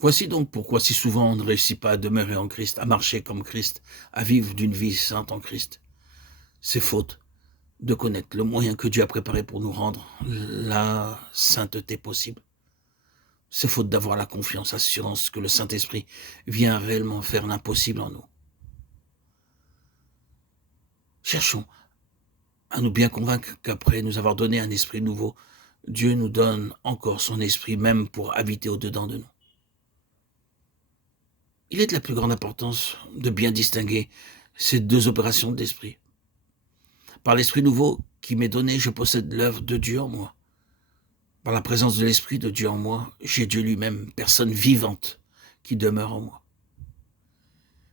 Voici donc pourquoi si souvent on ne réussit pas à demeurer en Christ, à marcher comme Christ, à vivre d'une vie sainte en Christ. C'est faute de connaître le moyen que Dieu a préparé pour nous rendre la sainteté possible. C'est faute d'avoir la confiance, assurance que le Saint-Esprit vient réellement faire l'impossible en nous. Cherchons à nous bien convaincre qu'après nous avoir donné un esprit nouveau, Dieu nous donne encore son esprit même pour habiter au-dedans de nous. Il est de la plus grande importance de bien distinguer ces deux opérations de l'esprit. Par l'esprit nouveau qui m'est donné, je possède l'œuvre de Dieu en moi. Par la présence de l'esprit de Dieu en moi, j'ai Dieu lui-même, personne vivante qui demeure en moi.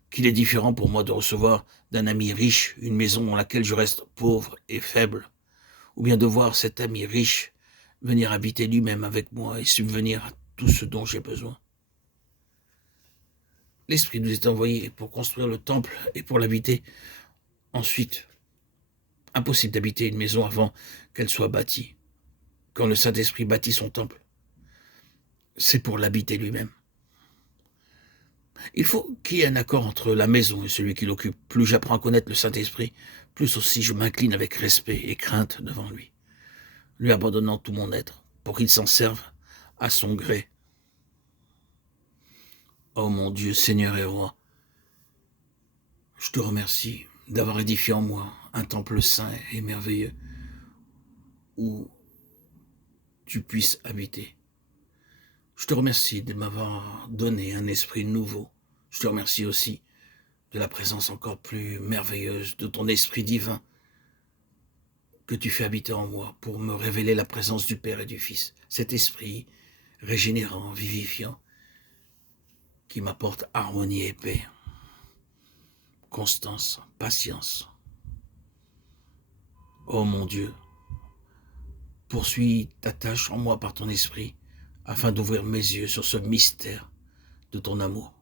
Qu'il est différent pour moi de recevoir d'un ami riche une maison dans laquelle je reste pauvre et faible, ou bien de voir cet ami riche venir habiter lui-même avec moi et subvenir à tout ce dont j'ai besoin. L'Esprit nous est envoyé pour construire le temple et pour l'habiter. Ensuite, impossible d'habiter une maison avant qu'elle soit bâtie. Quand le Saint-Esprit bâtit son temple, c'est pour l'habiter lui-même. Il faut qu'il y ait un accord entre la maison et celui qui l'occupe. Plus j'apprends à connaître le Saint-Esprit, plus aussi je m'incline avec respect et crainte devant lui, lui abandonnant tout mon être pour qu'il s'en serve à son gré. Oh mon Dieu, Seigneur et Roi, je te remercie d'avoir édifié en moi un temple saint et merveilleux où tu puisses habiter. Je te remercie de m'avoir donné un esprit nouveau. Je te remercie aussi de la présence encore plus merveilleuse de ton esprit divin que tu fais habiter en moi pour me révéler la présence du Père et du Fils. Cet esprit régénérant, vivifiant, qui m'apporte harmonie et paix, constance, patience. Oh mon Dieu, poursuis ta tâche en moi par ton esprit afin d'ouvrir mes yeux sur ce mystère de ton amour.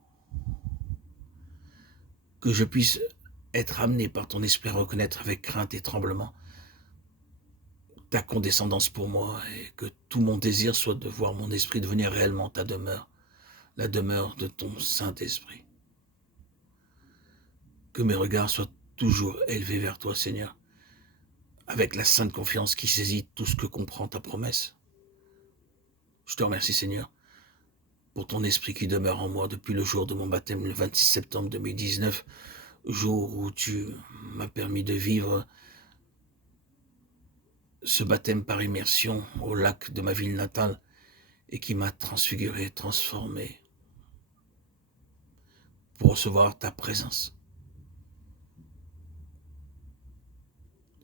Que je puisse être amené par ton esprit à reconnaître avec crainte et tremblement ta condescendance pour moi et que tout mon désir soit de voir mon esprit devenir réellement ta demeure, la demeure de ton Saint-Esprit. Que mes regards soient toujours élevés vers toi, Seigneur, avec la sainte confiance qui saisit tout ce que comprend ta promesse. Je te remercie, Seigneur, pour ton esprit qui demeure en moi depuis le jour de mon baptême, le 26 septembre 2019, jour où tu m'as permis de vivre ce baptême par immersion au lac de ma ville natale et qui m'a transfiguré, transformé pour recevoir ta présence.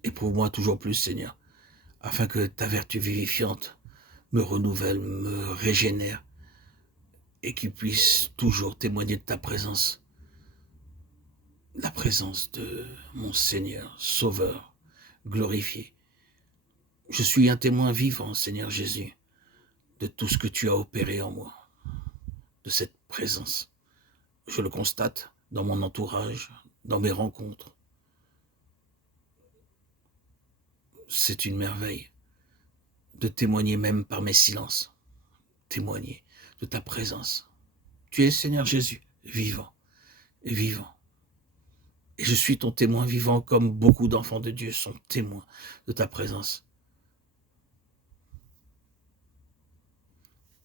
Éprouve-moi toujours plus, Seigneur, afin que ta vertu vivifiante me renouvelle, me régénère et qu'il puisse toujours témoigner de ta présence, la présence de mon Seigneur, Sauveur, glorifié. Je suis un témoin vivant, Seigneur Jésus, de tout ce que tu as opéré en moi, de cette présence. Je le constate dans mon entourage, dans mes rencontres. C'est une merveille de témoigner même par mes silences, témoigner de ta présence. Tu es, Seigneur Jésus, vivant et vivant. Et je suis ton témoin vivant comme beaucoup d'enfants de Dieu sont témoins de ta présence.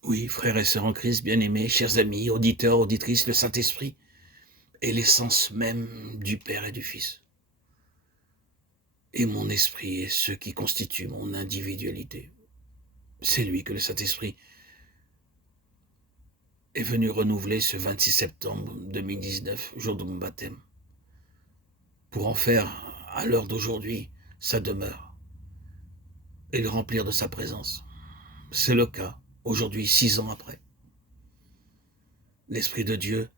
Oui, frères et sœurs en Christ, bien-aimés, chers amis, auditeurs, auditrices, le Saint-Esprit est l'essence même du Père et du Fils. Et mon esprit est ce qui constitue mon individualité. C'est lui que le Saint-Esprit est venu renouveler ce 26 septembre 2019, jour de mon baptême, pour en faire, à l'heure d'aujourd'hui, sa demeure et le remplir de sa présence. C'est le cas, aujourd'hui, 6 ans après. L'Esprit de Dieu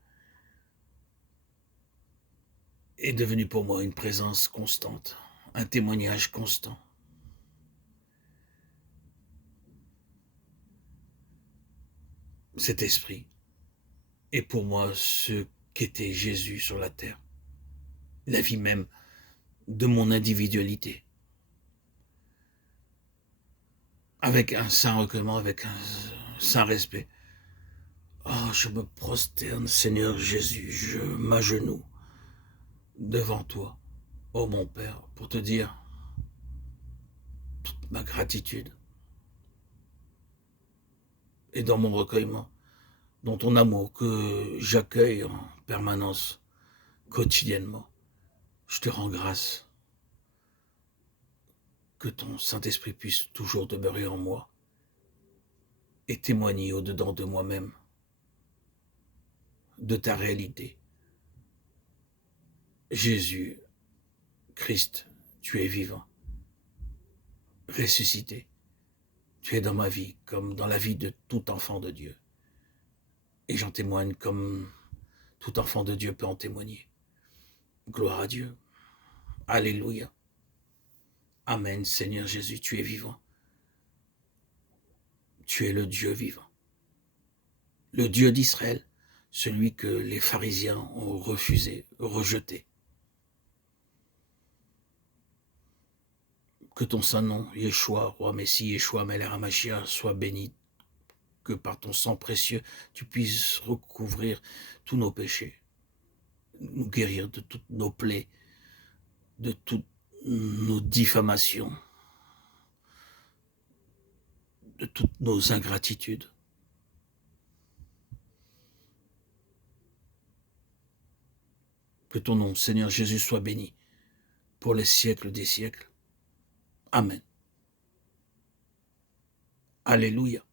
est devenu pour moi une présence constante, un témoignage constant. Cet esprit est pour moi ce qu'était Jésus sur la terre, la vie même de mon individualité, avec un saint recueillement, avec un saint respect. Oh, je me prosterne, Seigneur Jésus, je m'agenouille devant toi, ô mon Père, pour te dire toute ma gratitude et dans mon recueillement, dans ton amour que j'accueille en permanence, quotidiennement. Je te rends grâce que ton Saint-Esprit puisse toujours demeurer en moi et témoigner au-dedans de moi-même de ta réalité. Jésus, Christ, tu es vivant, ressuscité. Tu es dans ma vie comme dans la vie de tout enfant de Dieu. Et j'en témoigne comme tout enfant de Dieu peut en témoigner. Gloire à Dieu. Alléluia. Amen, Seigneur Jésus, tu es vivant. Tu es le Dieu vivant. Le Dieu d'Israël, celui que les pharisiens ont refusé, rejeté. Que ton saint nom, Yeshua, roi Messie, Yeshua Melech HaMashiach, soit béni. Que par ton sang précieux, tu puisses recouvrir tous nos péchés, nous guérir de toutes nos plaies, de toutes nos diffamations, de toutes nos ingratitudes. Que ton nom, Seigneur Jésus, soit béni pour les siècles des siècles. Amen. Alléluia.